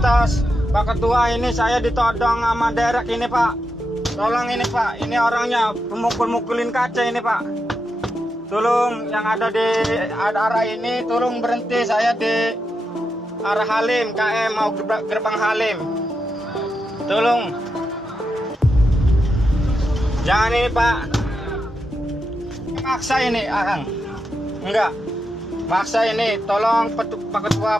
atas. Pak Ketua, ini saya ditodong sama derek ini Pak. Tolong ini Pak, ini orangnya pemukul-mukulin kaca ini Pak. Tolong yang ada di arah ini, tolong berhenti. Saya di arah Halim, KM mau gerbang Halim. Tolong. Jangan ini Pak. Maksa ini, Akang. Enggak. Maksa ini, tolong Pak Ketua.